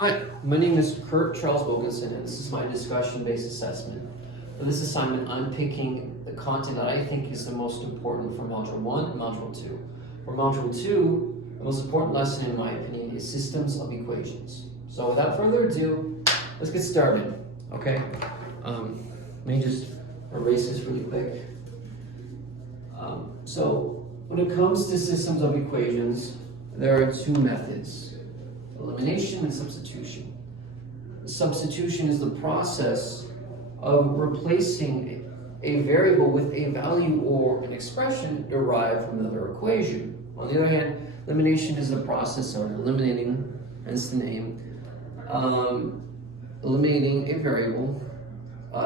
Hi, my name is Kurt Charles Wilkinson, and this is my discussion-based assessment. For this assignment, I'm picking the content that I think is the most important for Module 1 and Module 2. For Module 2, the most important lesson, in my opinion, is systems of equations. So without further ado, let's get started, okay? Let me just erase this really quick. So when it comes to systems of equations, there are two methods: elimination and substitution. Substitution is the process of replacing a variable with a value or an expression derived from another equation. On the other hand, elimination is the process of eliminating, hence the name, eliminating a variable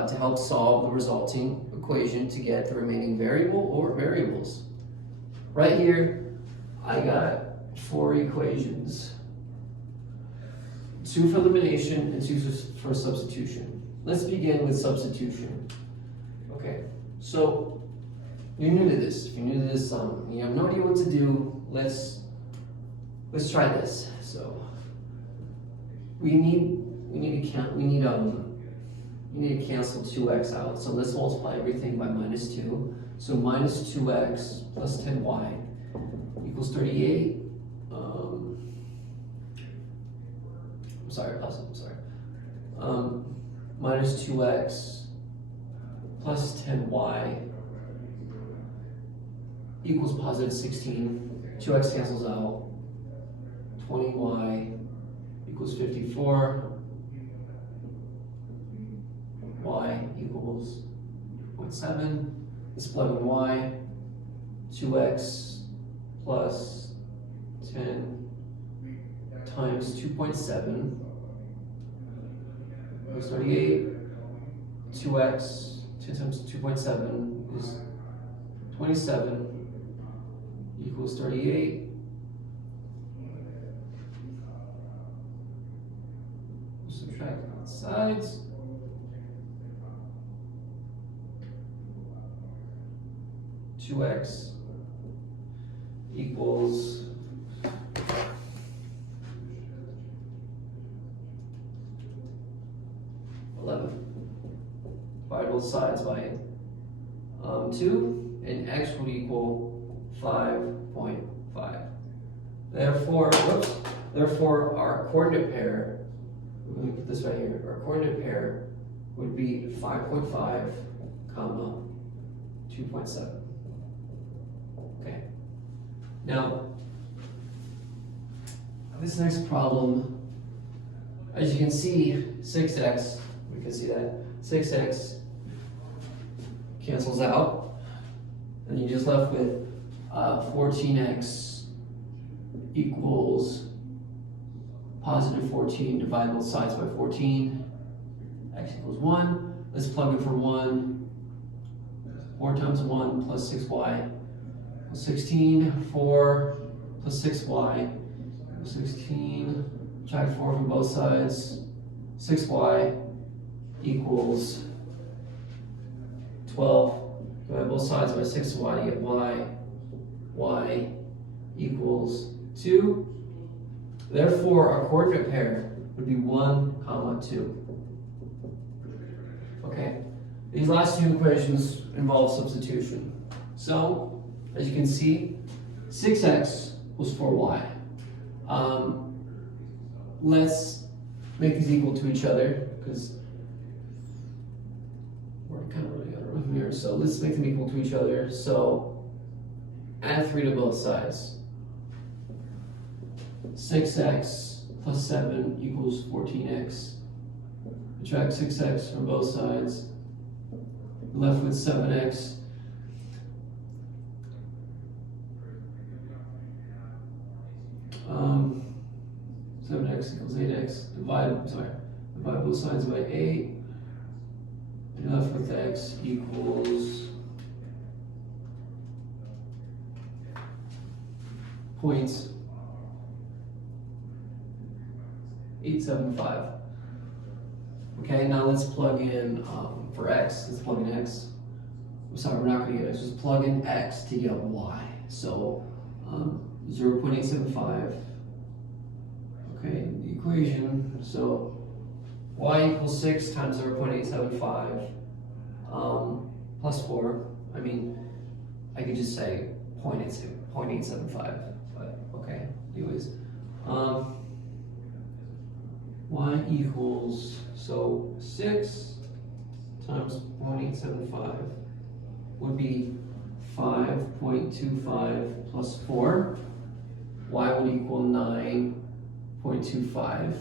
to help solve the resulting equation to get the remaining variable or variables. Right here, I got 4 equations. 2 for elimination and 2 for substitution. Let's begin with substitution. Okay, so you're new to this. If you're new to this, you have no idea what to do. Let's try this. So we need to cancel 2x out. So let's multiply everything by -2. So minus 2x plus 10y equals 38. Minus 2x plus 10y equals positive 16. 2x cancels out. 20y equals 54. Y equals 0.7. Let's plug in y. 2x plus 10 times 2.7 is 38. 2x, 10 times 2.7 is 27 equals 38. Subtract both sides. Two x equals 11. Divide both sides by 2, and x would equal 5.5. Therefore, our coordinate pair, let me put this right here, our coordinate pair would be 5.5, comma, 2.7. Okay. Now, this next problem, as you can see, 6x, we can see that 6x cancels out, and you're just left with 14x equals positive 14. Divide both sides by 14. X equals 1. Let's plug in for 1. 4 times 1 plus 6y equals 16. 4 plus 6y equals 16. Subtract 4 from both sides. 6y equals 12. Divide both sides by 6y to get y. Y equals 2. Therefore, our coordinate pair would be 1, comma 2. Okay, these last 2 equations involve substitution. So, as you can see, 6x equals 4y. Let's make these equal to each other, because we're kind of running out of room here. So let's make them equal to each other. So add 3 to both sides. 6x plus 7 equals 14x. Subtract 6x from both sides. Left with 7x. Um, 7x equals 8x. Divide both sides by 8. And left with x equals 0.875. Okay, now let's plug in for x. Let's plug in x. I'm sorry, we're not going to get x. Just plug in x to get y. So 0.875. Okay, the equation equation, so y equals 6 times 0.875 plus 4. I mean, I could just say 0.875, but okay, anyways. Y equals, so 6 times 0.875 would be 5.25 plus 4. Y would equal 9.25.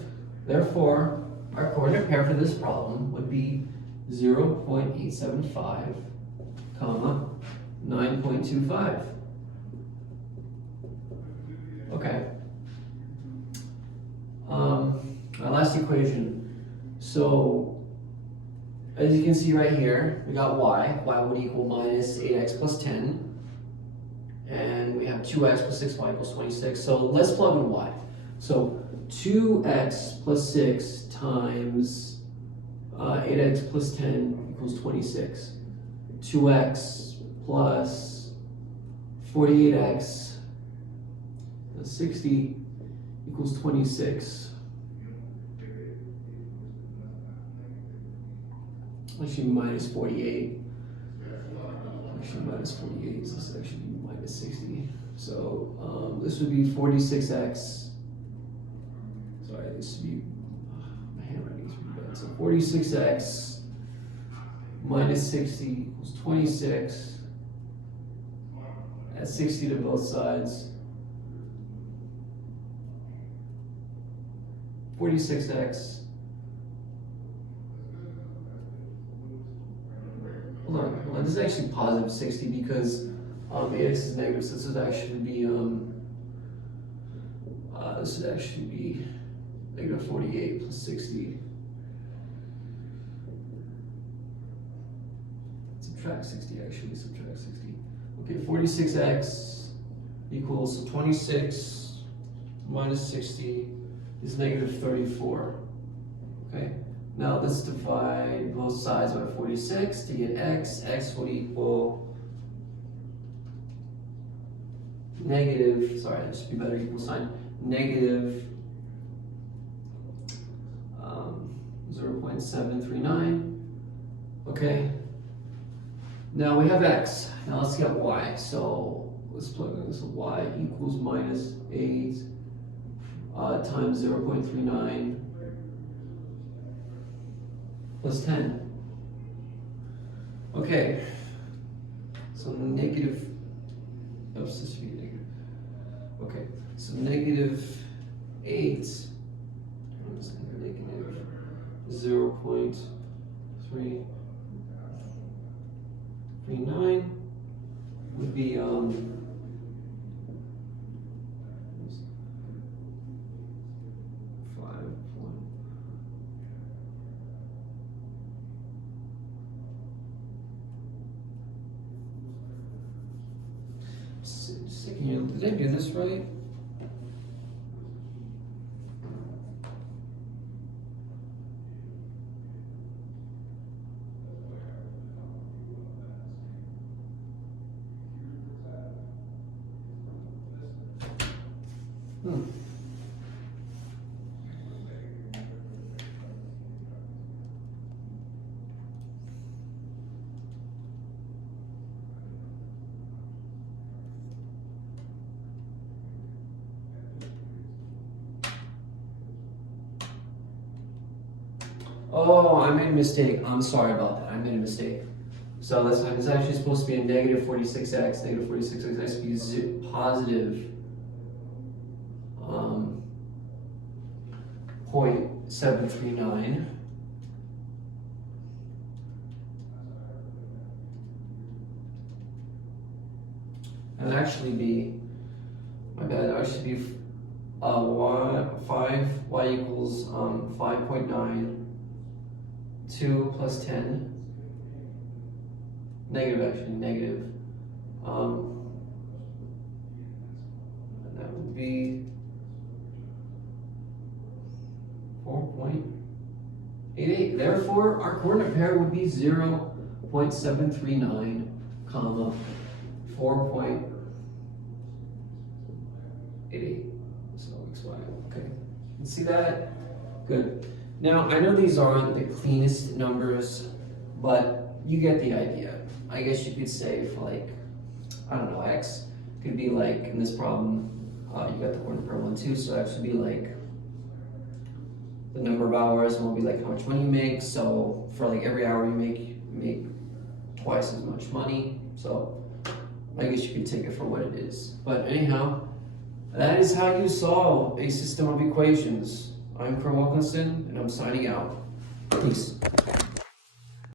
Therefore, our coordinate pair for this problem would be 0.875, comma, 9.25. Okay. Our last equation. So, as you can see right here, we got y. Y would equal minus 8x plus 10. And we have 2x plus 6y equals 26. So let's plug in y. So 2x plus 6 times 8x plus 10 equals 26. 2x plus 48x plus 60 equals 26. Actually minus 48. Actually minus 48, so this is actually minus 60. So this would be 46x. Sorry, this would be, my handwriting is pretty bad. So 46x minus 60 equals 26. Add 60 to both sides. 46x. Hold on. This is actually positive 60 because 8x is negative, so this would actually be negative 48 plus 60. Subtract 60 actually, subtract 60. Okay, 46x equals 26 minus 60 is negative 34. Okay, now let's divide both sides by 46 to get x. X would equal negative, sorry, that should be better equal sign, negative 0.739. Okay, now we have x. Now let's get y. So let's plug in this. Y equals minus 8 times 0.39 plus 10. Okay, so negative, oops, this should be negative. Okay, so negative 8, negative 0.339 would be 5. Did I do this right? Oh, I made a mistake. I'm sorry about that. I made a mistake. So it's actually supposed to be a negative 46x. Negative 46x has to be positive 0.739. And actually be, my bad, it should be y equals 5.9. 2 plus 10, negative actually, negative, and that would be 4.88. Therefore, our coordinate pair would be 0.739, comma, 4.88. So XY, okay. You see that? Good. Now, I know these aren't the cleanest numbers, but you get the idea. I guess you could say for like, I don't know, x could be like, in this problem, you got the corner per 1, 2, so x would be like the number of hours, and will be like how much money you make. So for like every hour you make twice as much money. So I guess you could take it for what it is. But anyhow, that is how you solve a system of equations. I'm Kurt Wilkinson, and I'm signing out. Peace.